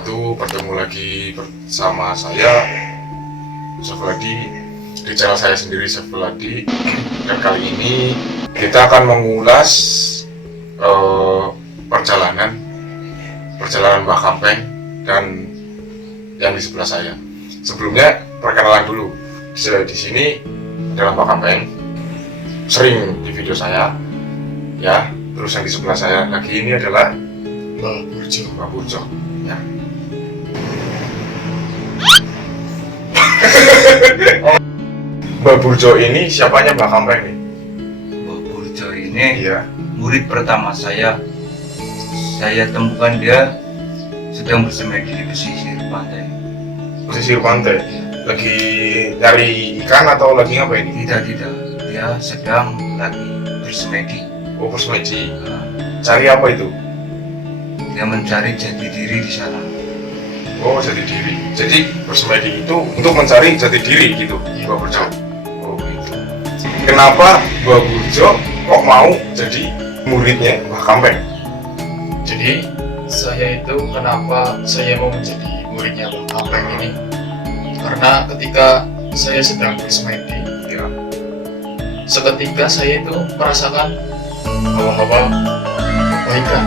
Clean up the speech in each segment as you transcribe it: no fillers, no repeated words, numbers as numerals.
wabarakatuh. Bertemu lagi bersama saya Sofladi di channel saya sendiri, Sofladi. Dan kali ini kita akan mengulas perjalanan Mbah Kampeng dan yang di sebelah saya. Sebelumnya perkenalan dulu. Di sini adalah Mbah Kampeng, sering di video saya, ya. Terus yang di sebelah saya lagi ini adalah Mbah Burjo, ya. Mbah Burjo ini siapanya Mbah Kampeng nih? Mbah Burjo ini Iya. murid pertama saya. Saya temukan dia sedang bersemedi di pesisir pantai. Pesisir pantai. Lagi nyari ikan atau lagi apa ini? Tidak, dia sedang lagi bersemedi. Oh, bersemedi. Cari apa itu? Dia mencari jati diri di sana. Oh, jati diri. Jadi bersemedi itu untuk mencari jati diri gitu, Mbah Burjo. Oh gitu. Kenapa Mbah Burjo kok mau jadi muridnya Mbah Kampeng? Jadi saya itu kenapa saya mau menjadi muridnya Mbah Kampeng ini, karena ketika saya sedang bersemedi, Ya. seketika saya itu merasakan hawa-hawa kebaikan.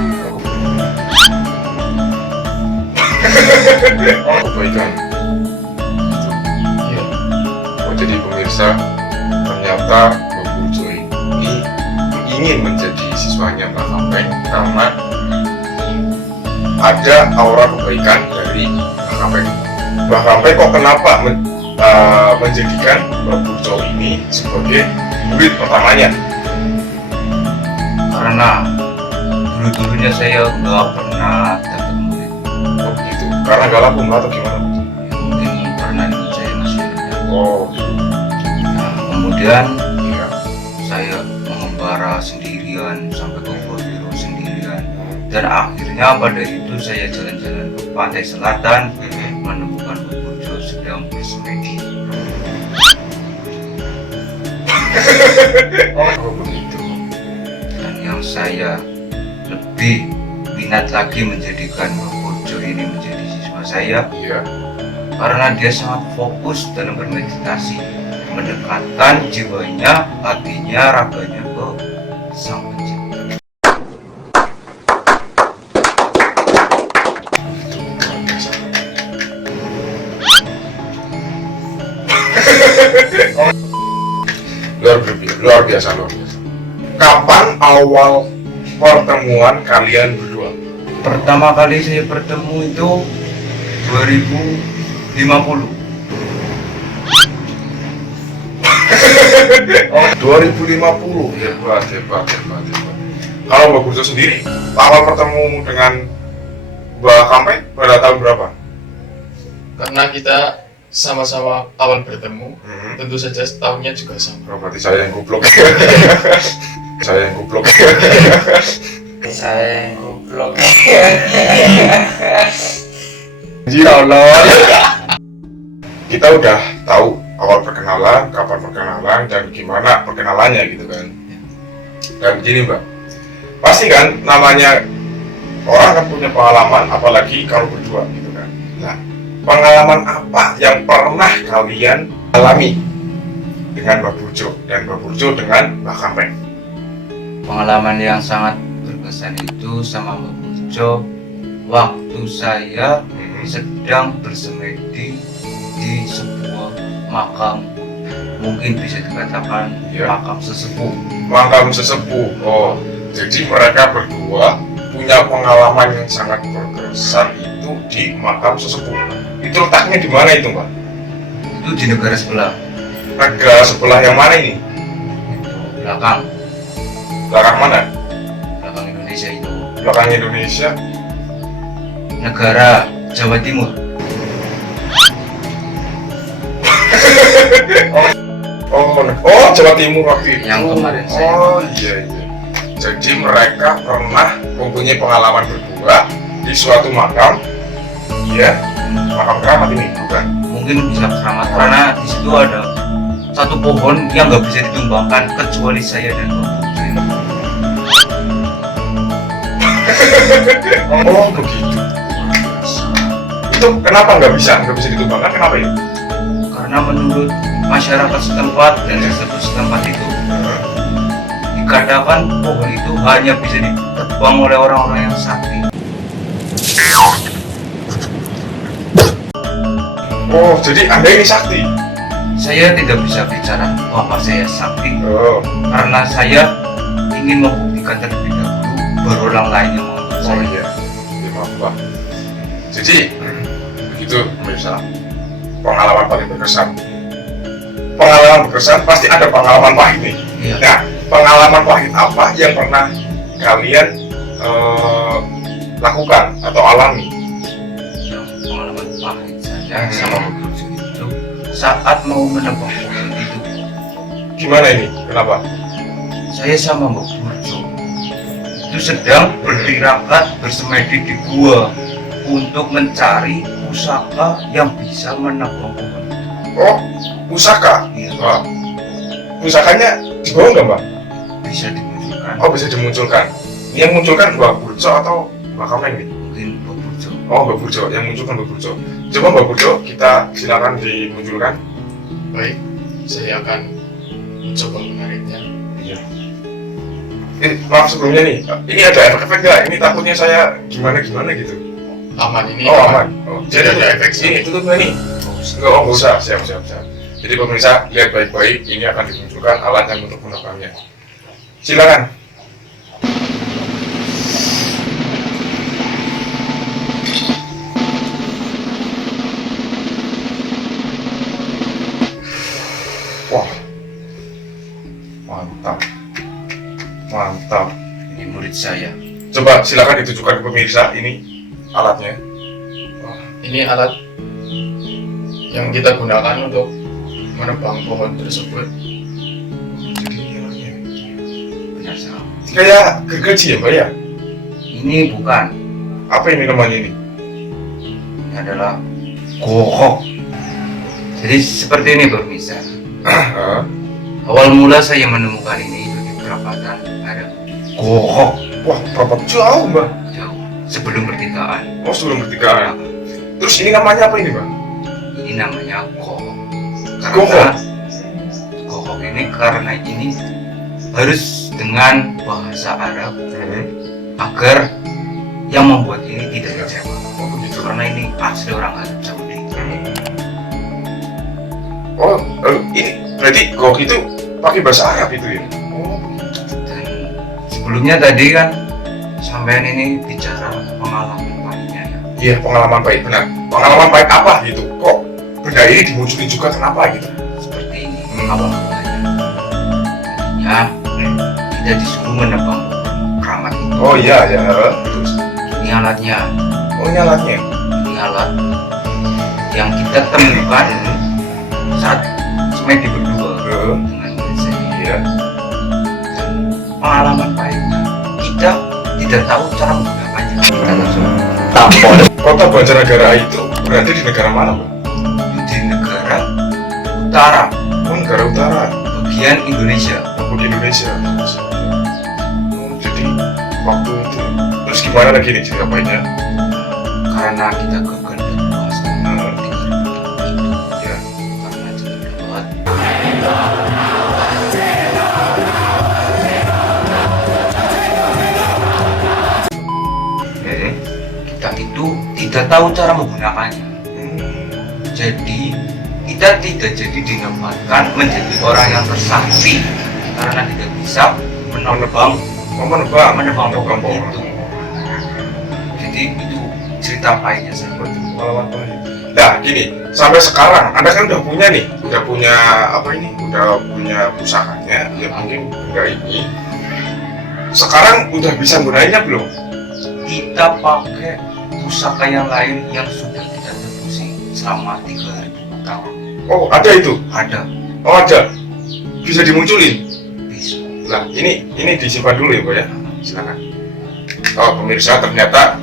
Oh, kebaikan. Iya, Oh, jadi pemirsa, ternyata Mbah Burjo ini ingin menjadi siswanya Mbah Kampeng karena ada aura kebaikan dari Mbah Kampeng. Mbah Kampeng kok kenapa menjadikan Mbah Burjo ini sebagai murid pertamanya? Karena dulu-dulunya saya nggak pernah dapat murid. Oh gitu. Karena gak laku atau gimana? Ya, mungkin karena ilmu saya masih rendah. Oh gitu. Nah, kemudian Iya. saya mengembara sendirian sampai ke Bogor sendirian, dan akhirnya pada itu saya jalan-jalan ke pantai selatan menemukan Mbah Burjo sedang bersemedi. Oh begitu. Dan yang saya lebih minat lagi menjadikan Mbah Burjo ini menjadi siswa saya Iya. karena dia sangat fokus dalam bermeditasi, mendekatkan jiwanya, hatinya, raganya ke Sang Pencipta. Luar biasa. Kapan awal pertemuan kalian berdua? Pertama kali saya bertemu itu 2050. Oh, 2050. Hebat. Kalau Mbah Burjo sendiri, awal bertemu dengan Mbah Kampeng pada tahun berapa? karena kita sama-sama awal bertemu, Hmm. tentu saja tahunnya juga sama. Oh, berarti saya yang goblok. Saya yang goblok. Saya goblok. Tolong. Kita udah tahu awal perkenalan, kapan perkenalan, dan gimana perkenalannya gitu kan. Dan gini Mbak, pasti kan namanya orang kan punya pengalaman, apalagi kalau berdua gitu kan. Nah, pengalaman apa yang pernah kalian alami dengan Mbah Burjo dan Mbah Burjo dengan Mbah Kampeng? Pengalaman yang sangat berkesan itu sama Mbah Burjo waktu saya sedang bersemedi di sebuah makam, mungkin bisa dikatakan Ya. makam sesepuh. Makam sesepuh. Oh, jadi mereka berdua punya pengalaman yang sangat berkesan itu di makam sesepuh. Itu letaknya di mana itu, Mbak? Itu di negara sebelah, Negara sebelah yang mana ini? itu belakang Belakang mana? belakang Indonesia, itu Belakang Indonesia. negara Jawa Timur. Oh, Jawa Timur waktu itu. Yang kemarin saya Oh, iya. Jadi mereka pernah mempunyai pengalaman berdua di suatu makam. Iya, makam keramat ini bukan? Mungkin bisa keramat karena di situ ada satu pohon yang nggak bisa ditumbangkan kecuali saya dan Mbah Burjo ini. Oh begitu. itu kenapa nggak bisa ditumbangkan? Kenapa ya? Karena menurut masyarakat setempat dan sesepuh setempat itu dikatakan pohon itu hanya bisa ditebang oleh orang-orang yang sakti. Oh, jadi Anda ini sakti? Saya tidak bisa bicara bahwa saya sakti Oh, karena saya ingin membuktikan terlebih dahulu, baru orang lain yang mengaku oh saya. iya. Ya, maaf Pak. Jadi begitu pemirsa. Pengalaman paling berkesan. Pengalaman berkesan pasti ada pengalaman pahit nih. Iya. Nah, pengalaman pahit apa yang pernah kalian lakukan atau alami? Yang pengalaman pahit saya sama bekerja itu saat mau menebang pohon itu. Gimana ini? Kenapa? Saya sama Mbak Burjo itu sedang bertirakat bersemedi di gua untuk mencari pusaka yang bisa menebang pohon itu. Oh, pusaka. Iya, Wah, pusakanya dibawa nggak Mbak? bisa dimunculkan. Oh, bisa dimunculkan. Yang munculkan Mbak Burjo atau Mbak Kameng nih? Mungkin Mbak Burjo. Oh, Mbak Burjo. Yang munculkan Mbak Burjo. Coba Mbak Burjo, kita silakan dimunculkan. Baik, saya akan mencoba menariknya. Iya. Maaf sebelumnya nih, ini ada efek-efek nggak? Ini takutnya saya gimana gitu. Aman ini. Oh, aman. Oh, Tidak ada efek Ini sih. tutup nggak nih? Nggak usah. Siap. Jadi pemirsa, lihat baik-baik. Ini akan dimunculkan alat yang untuk menebangnya. Silakan. Wah, mantap. Ini murid saya. Coba silakan ditujukan ke pemirsa ini alatnya. Ini alat yang kita gunakan untuk menebang pohon tersebut. Jadi ini alatnya. Benar salah. Kayak gergaji ya Mbak ya? Ini bukan. Apa ini namanya ini? Ini adalah gokok. Jadi seperti ini pemirsa. Hah? Awal mula saya menemukan ini itu di perapatan ada gokok Wah, berapa jauh Mbak? jauh sebelum pertigaan. Oh, sebelum pertigaan. Terus ini namanya apa ini Mbak? Ini namanya gokok. Gokok? Karena gokok ini karena ini harus dengan bahasa Arab agar yang membuat ini tidak kecewa. Oh, begitu. Karena ini asli orang Arab Saudi. Oh, ini berarti gok itu pakai bahasa Arab itu ya? Oh, Dan sebelumnya tadi kan sampean ini bicara pengalaman pahitnya ya. iya pengalaman pahit benar. Pengalaman pahit apa gitu? Kok benda ini dimunculin juga kenapa gitu? Seperti ini awal mulanya. Tadinya kita disuruh menebang keramat itu. Oh iya ya. Terus, Ini alatnya. oh ini alatnya. Ini alat yang kita temukan saat semedi berdua dengan murid saya. Iya. Dan pengalaman pahitnya kita tidak tahu cara menggunakannya. Kita langsung tampol Kota Banjarnegara itu berada di negara mana Mbak? di negara utara Oh, negara utara. bagian Indonesia. Republik Indonesia. Oh, jadi waktu itu terus gimana lagi nih cerita pahitnya? Karena kita gagal dan puasa Ya. karena tidak dapat kita itu tidak tahu cara menggunakannya. Jadi kita tidak jadi dinamakan menjadi orang yang tersakti karena tidak bisa menebang Mau menebang pohon itu. Jadi itu cerita pahitnya saya. pengalaman pahit. Nah, gini, sampai sekarang Anda kan udah punya nih, udah punya apa ini? Udah punya pusakanya, ya mungkin enggak ini. Sekarang udah bisa gunainnya belum? Kita pakai pusaka yang lain yang sudah kita tebusi selama 3.000 tahun. Oh, ada itu? Ada, Oh, ada. Bisa dimunculin? bisa. Nah, ini disimpan dulu ya, Pak ya. Silakan. Oh, pemirsa, ternyata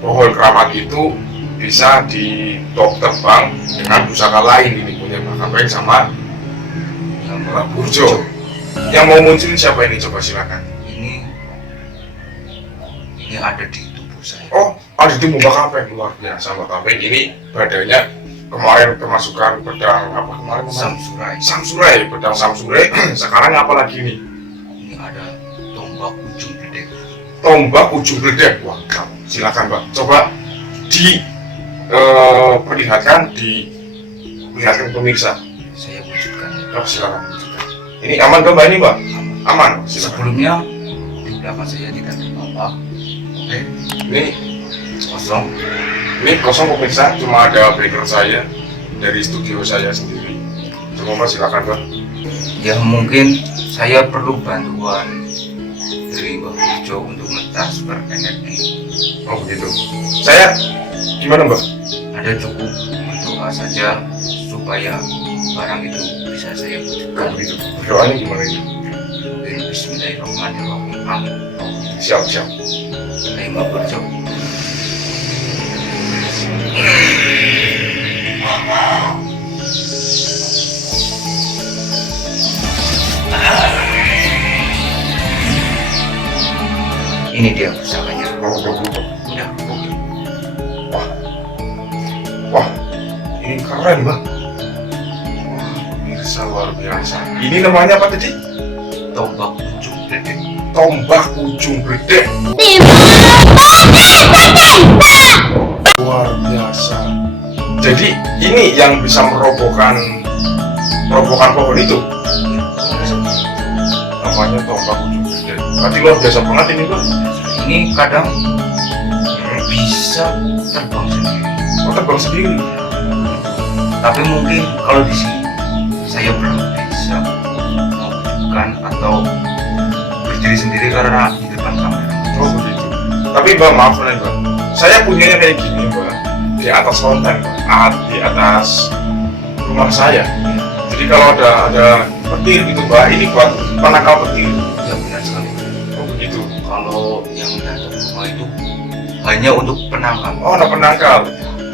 pohon keramat itu bisa ditebang dengan pusaka lain ini punya Pak Kapeng sama Yang Mbak Burjo. Yang mau munculin siapa ini? Coba silakan. ini ada di tubuh saya. Oh, itu Mbak Kampeng luar biasa Mbak Kampeng. Ini badannya kemarin kemasukan pedang apa kemarin? Samsurai, pedang samsurai. Sekarang apa lagi nih? Ini ada tombak ujung gede. Tombak ujung gede. Wah, silakan Mbak. Coba perlihatkan pemirsa. Saya wujudkan. Oh, silakan wujudkan. Ini aman ke Mbak ini Mbak? Aman. Silakan. Sebelumnya di belakang saya tidak ada apa-apa. Oke, Ini kosong. kosong pemirsa, cuma ada background saya dari studio saya sendiri. Coba Mbak silakan Mbak. Ya mungkin saya perlu bantuan dari Mbak Burjo untuk mentransfer energi. Oh begitu. Saya gimana Mbak? Ada cukup berdoa saja supaya barang itu bisa saya Oh wujudkan. begitu. Berdoanya gimana ini? Mungkin Bismillahirrahmanirrahim. Amin. Siap. Ayo Mbak Burjo. Ini dia pusakanya. Oh begitu. Udah. Wah, ini keren Mbak. Wah, pemirsa luar biasa. Ini namanya apa tadi? Tombak ujung gede. Tombak ujung gede. Luar biasa. Jadi ini yang bisa merobohkan pohon itu. Namanya tombak ujung gede. Berarti luar biasa banget ini Mbak. Ini kadang bisa terbang sendiri. Oh, terbang sendiri. Tapi mungkin kalau di sini saya belum bisa mewujudkan atau berdiri sendiri karena di depan kamera. Oh begitu. Tapi Mbak maaf nih Mbak. Saya punyanya kayak gini Mbak. Di atas lontar Mbak. Di atas rumah saya. Jadi kalau ada petir gitu Mbak, ini buat penangkal petir. Ya benar sekali. Oh begitu. Kalau yang menatap rumah itu hanya untuk penangkal. Oh ada penangkal.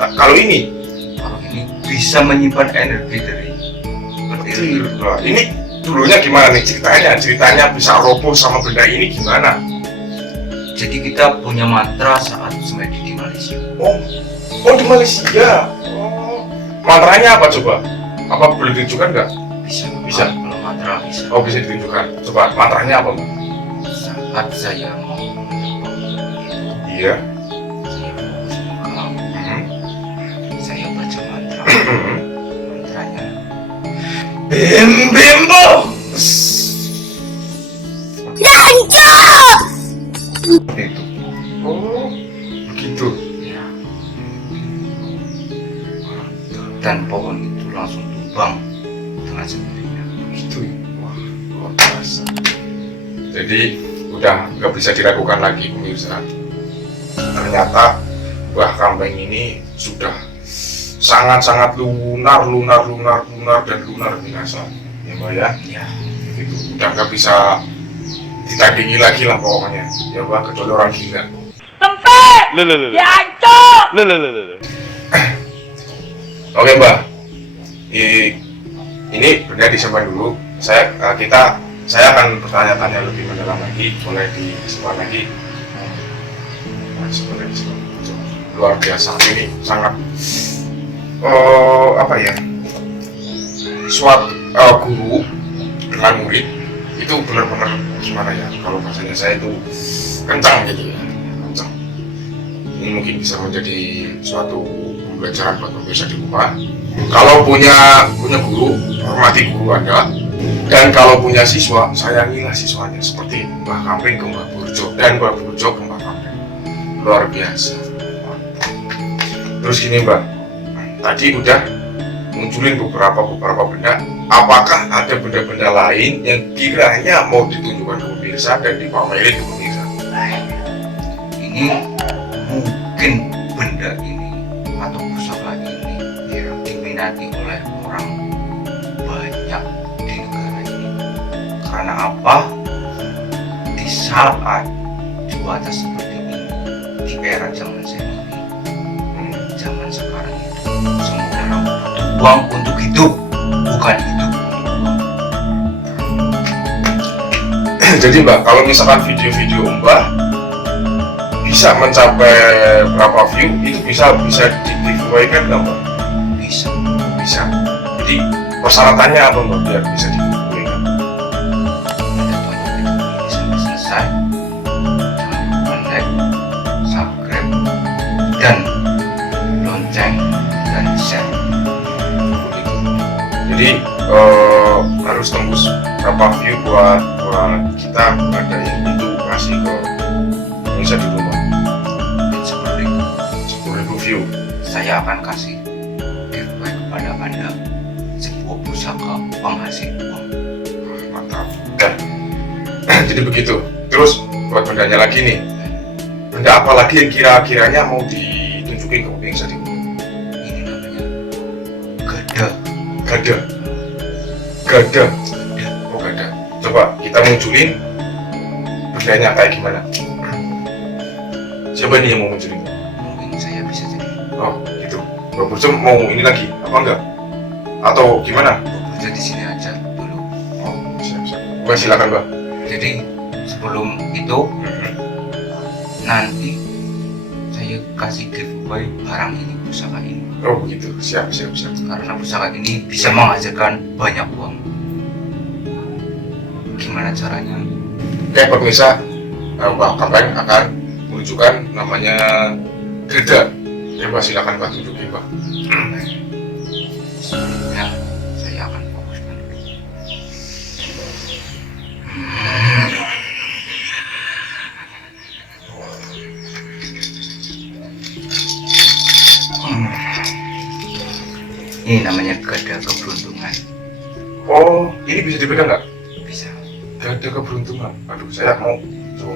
Nah, kalau ini Kalau ini bisa menyimpan energi dari petir. petir. Nah, ini dulunya gimana nih ceritanya bisa roboh sama benda ini gimana? Jadi kita punya mantra saat semedi di Malaysia. Oh di Malaysia. Oh mantranya apa coba? Apa boleh ditunjukkan nggak? Bisa. Kalau mantra bisa. Oh bisa ditunjukkan. Coba mantranya apa Mbak? Saat saya mau Iya. saya fokus buka, saya baca mantra. Mantranya Bim bimbo. seperti itu. Oh begitu. Ya. Dan pohon itu langsung tumbang dengan sendirinya. Begitu. Wah luar biasa. Jadi udah nggak bisa diragukan lagi pemirsa. Ternyata Mbah Kampeng ini sudah sangat lunar dan lunar binasa ya Mbak ya. Ya. Itu udah nggak bisa ditandingi lagi lah pokoknya ya Mbak, kecuali orang gila. Oke Mbak, ini benda disimpan dulu. Saya akan bertanya-tanya lebih mendalam lagi, boleh disimpan lagi. Luar biasa, ini sangat apa ya, suatu guru dengan murid itu benar-benar gimana ya, kalau bahasanya saya itu kencang, jadi ya kencang. Ini mungkin bisa menjadi suatu pembelajaran buat pemirsa di rumah. Kalau punya guru, hormati guru Anda. Dan kalau punya siswa, sayangilah siswanya seperti Mbah Kampeng ke Mbah Burjo dan Mbah Burjo ke Mbah Kampeng. Luar biasa. Terus gini Mbak, tadi udah munculin beberapa benda. Apakah ada benda-benda lain yang kiranya mau ditunjukkan ke pemirsa dan dipamerin ke pemirsa? Ini mungkin benda ini atau pusaka ini diminati oleh orang banyak di negara ini. Karena apa? Di saat cuaca seperti ini, di era zaman saya ini, zaman sekarang itu semua orang butuh uang untuk hidup, bukan hidup untuk uang. Jadi Mbak, kalau misalkan video-video Mbak bisa mencapai berapa view itu bisa di giveaway kan nggak Mbak? Bisa. Bisa. Jadi persyaratannya apa Mbak biar bisa di giveaway kan? Ada tonton video ini sampai selesai. Jangan lupa like, subscribe, dan lonceng dan share. Begitu. Jadi harus tembus berapa view buat kita ngadain itu ngasih ke Indonesia di rumah. 10.000 view. Saya akan kasih giveaway kepada Anda sebuah pusaka penghasil uang. Mantap. Dan jadi begitu. Terus buat bendanya lagi nih. Benda apa lagi yang kira-kiranya mau ditunjukin ke pemirsa di rumah? Ini namanya gada. Gada. Gada. Oh gada. Coba kita munculin bendanya kayak gimana? Siapa nih yang mau munculin? Mungkin saya bisa jadi. Oh gitu. Mbak Burjo mau ini lagi apa enggak? Atau gimana? Bekerja di sini aja dulu. Oh siap. Mbak silakan Mbak. Jadi sebelum itu nanti saya kasih giveaway barang ini, pusaka ini. Oh begitu. Siap. Karena pusaka ini bisa menghasilkan banyak uang. Gimana caranya? Oke pemirsa, Mbak Kapeng akan menunjukkan namanya gada. Ya Mbak silakan Mbak tunjukin Mbak. Sebelumnya saya akan fokuskan dulu. Ini namanya gada keberuntungan. Oh ini bisa dipegang nggak? Bisa. Gada keberuntungan. Aduh saya mau coba.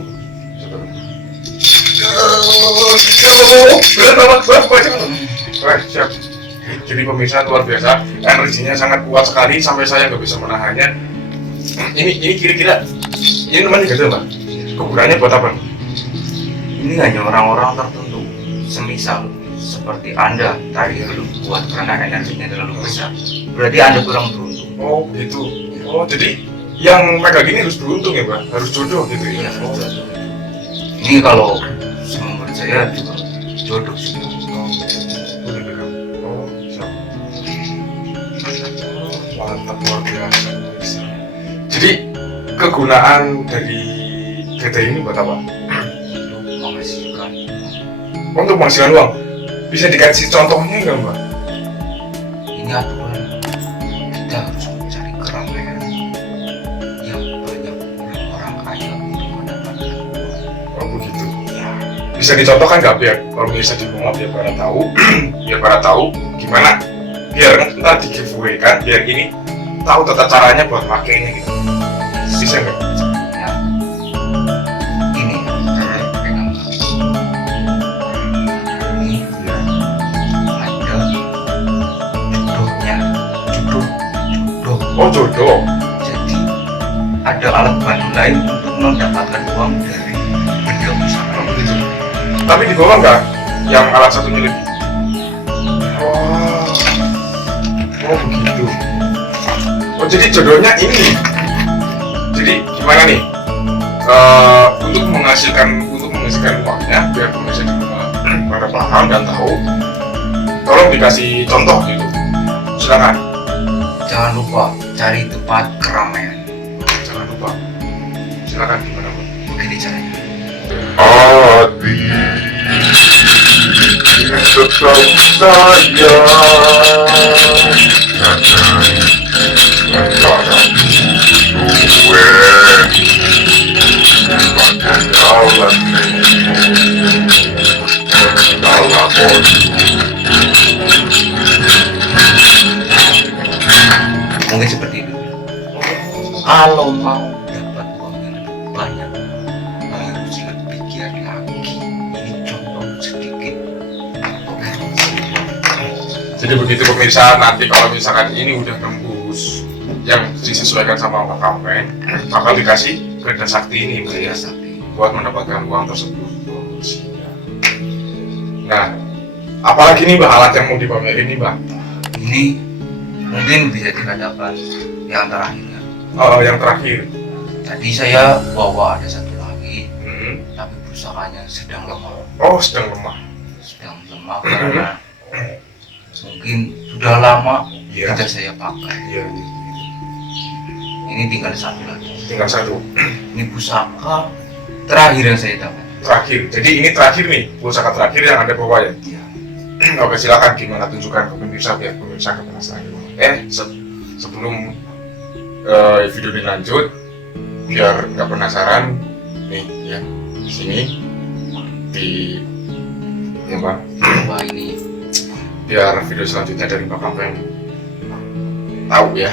Berat siap. Jadi pemirsa luar biasa, energinya sangat kuat sekali sampai saya nggak bisa menahannya. Ini kira-kira ini namanya gada Mbak? Kegunaannya buat apa? Ini hanya orang-orang tertentu, semisal seperti Anda tadi belum kuat karena energinya terlalu besar. Berarti Anda kurang beruntung. Oh begitu. Oh jadi yang megang ini harus beruntung ya Mbak? Harus jodoh gitu ya? Iya, ini kalau menurut saya juga jodoh sih. Boleh pegang. Oh siap. Mantap luar biasa. Jadi kegunaan dari gada ini buat apa? Untuk menghasilkan. Untuk menghasilkan uang. Bisa dikasih contohnya nggak Mbak? Ini aturan, kita harus mencari keramaian yang banyak orang kaya untuk mendapatkan uang. Oh begitu. Ya, Bisa dicontohkan nggak biar kalau bisa di rumah biar pada tahu, biar pada tahu gimana? Biar ntar di giveaway kan, biar ini tahu tata caranya buat makainya gitu. Bisa nggak? ya. Ini pegang. Ini Iya. ada jodohnya, jodoh. Oh jodoh. Jadi ada alat bantu lain untuk mendapatkan uang dari benda pusaka. Oh begitu. Tapi di bawah nggak yang alat satunya lebih. Oh begitu. Oh jadi jodohnya ini. Jadi gimana nih? Untuk menghasilkan uangnya biar pemirsa di rumah pada paham dan tahu. Tolong dikasih contoh gitu. Silakan. Jangan lupa cari tempat keramaian. Jangan lupa. Silakan gimana Mbak? Begini caranya. Hati tetap sayang antara gue pada jalan dalam Mungkin seperti itu. Kalau mau dapat uang yang lebih banyak, harus lebih giat lagi. Ini contoh sedikit. Jadi begitu pemirsa, nanti kalau misalkan ini udah tembus yang disesuaikan sama Mbak Kapeng, bakal dikasih gada sakti ini Mbak ya, Sakti. buat mendapatkan uang tersebut. Oh, siap. Nah, apalagi nih Mbak alat yang mau dipamerin nih Mbak? Ini mungkin bisa dikatakan yang terakhirnya. Oh, yang terakhir. Tadi saya bawa ada satu lagi, Hmm. tapi pusakanya sedang lemah. Oh, sedang lemah. sedang lemah karena mungkin sudah lama Iya. tidak saya pakai. Iya. Ini tinggal satu lagi. Tinggal satu. Ini pusaka terakhir yang saya dapat. Terakhir. Jadi ini terakhir nih, pusaka terakhir yang ada bawa ya. Iya. Oke, silakan gimana tunjukkan ke pemirsa biar pemirsa penasaran. Sebelum video ini lanjut, biar nggak penasaran, nih ya, di sini di ya Mbak, Wah ini biar video selanjutnya dari Mbak Kampeng tahu ya.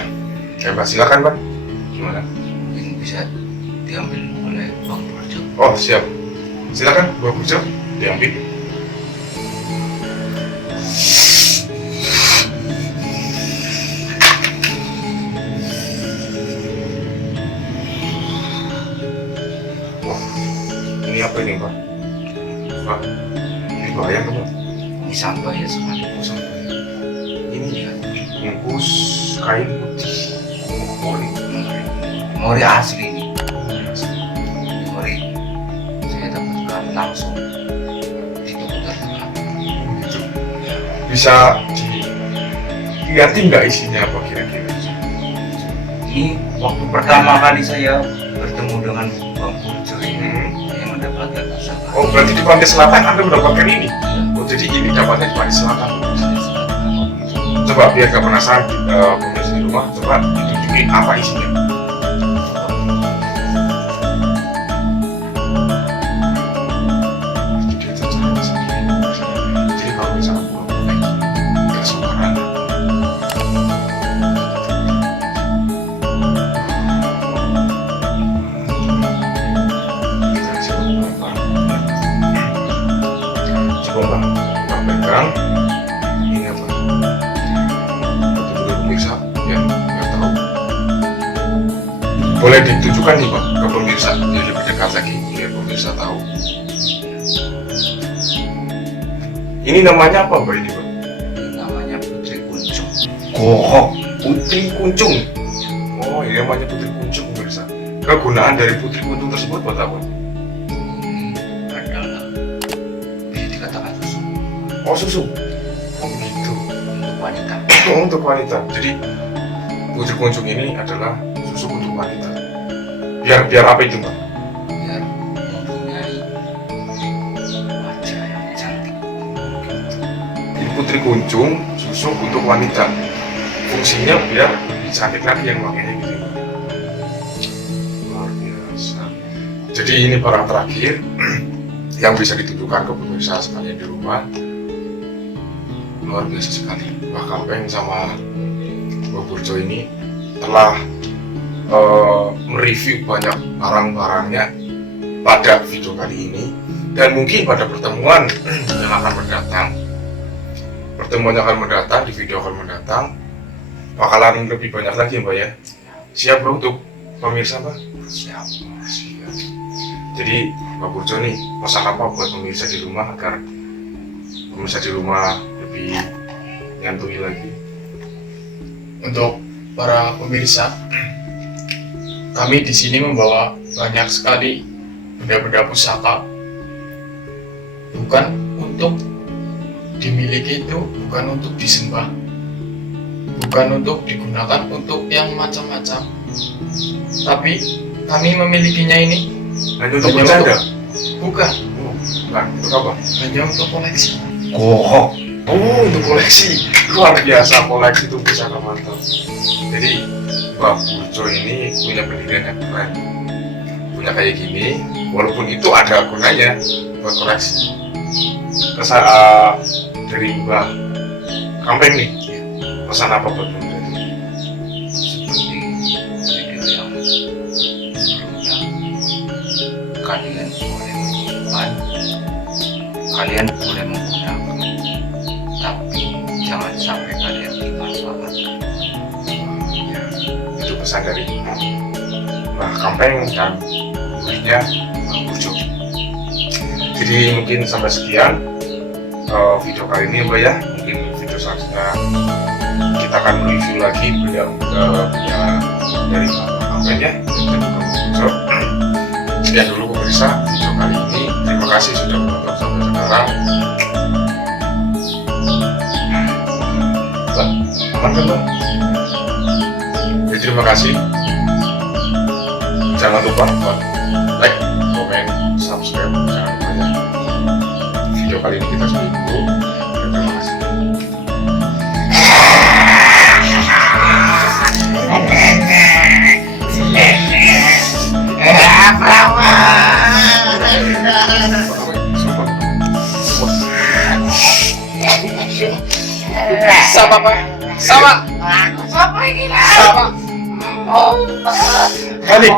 Ya Mbak, silakan Mbak. Gimana? mungkin bisa diambil oleh Bang Burjo. Oh siap, silakan Mbak Burjo diambil. Ini apa ini Pak? Pak, ini bahaya kan Pak? Ini sampai ya sekali. Oh, sampai. Ini ya, bungkus kain putih. Mori. Memori asli ini. Memori saya dapatkan langsung di toko terdekat. Gitu. Bisa dilihatin nggak isinya apa kira-kira? Ini waktu pertama kali saya bertemu dengan Bang Burjo ini, saya mendapatkan pusaka. Oh berarti di pantai selatan Anda mendapatkan ini? Oh jadi ini dapatnya di pantai selatan. Coba biar gak penasaran pemirsa di rumah, coba ditunjukin apa isinya. Jadi kalau misalnya pulang naik, gak sembarangan. Coba Bang pegang ini apa? Untuk dulu pemirsa biar tahu. Boleh ditujukan nih Bang ke pemirsa jadi lebih dekat lagi biar pemirsa tahu. Ini namanya apa Mbak ini Bang? Ini namanya Putri Kuncung. Kohok Putri Kuncung. Oh ini namanya Putri Kuncung pemirsa. Kegunaan dari Putri Kuncung tersebut buat apa? Ini adalah bisa dikatakan susu Oh susu. Oh gitu. untuk wanita. Oh, untuk wanita. Jadi Putri Kuncung ini adalah susu untuk wanita. Biar apa itu Mbak? Biar mempunyai wajah yang cantik. Ini Putri Kuncung susu untuk wanita. Fungsinya biar lebih cantik lagi yang makanya gitu. Mbak. Luar biasa. Jadi ini barang terakhir yang bisa ditunjukkan ke pemirsa sekalian di rumah. Luar biasa sekali. Mbak Kampeng sama Mbak Burjo ini telah mereview banyak barang-barangnya pada video kali ini, dan mungkin pada pertemuan yang akan mendatang di video akan mendatang bakalan lebih banyak lagi Mbak ya. Siap Bro untuk pemirsa Mbak? Siap. Siap. Jadi Mbak Burjo nih pesan apa buat pemirsa di rumah agar pemirsa di rumah lebih nyantui lagi? Untuk para pemirsa, kami di sini membawa banyak sekali benda-benda pusaka, bukan untuk dimiliki, itu bukan untuk disembah, bukan untuk digunakan untuk yang macam-macam, tapi kami memilikinya ini Hanya untuk hanya bercanda? bukan, Bukan, untuk apa? hanya untuk koleksi. Kohok. Oh, untuk koleksi. Luar biasa koleksi itu pusaka mantap. Jadi Mbak Burjo ini punya pendirian yang keren. Punya kayak gini, walaupun itu ada gunanya buat koleksi. Dari Mbak Kampeng nih, pesan apa buat pemirsa? Seperti video yang sebelumnya, kalian boleh menyimpan, kalian boleh menggunakan, tapi jangan sampai kalian dimanfaatkan. Ya, itu pesan dari Mbak Kampeng dan gurunya Mbak Burjo. Jadi mungkin sampai sekian video kali ini Mbak ya. Mungkin video selanjutnya kita akan review lagi punya dari Mbak Kampeng ya. Dan juga Mbak Burjo. Sekian dulu pemirsa video kali ini. Terima kasih sudah menonton sampai sekarang. Mbak, aman kan Mbak? Jadi terima kasih. Jangan lupa buat like, komen, subscribe, jangan lupa ya. Video kali ini kita sudah dulu. Terima kasih. Sama Pak. Sama. Sama. Balik.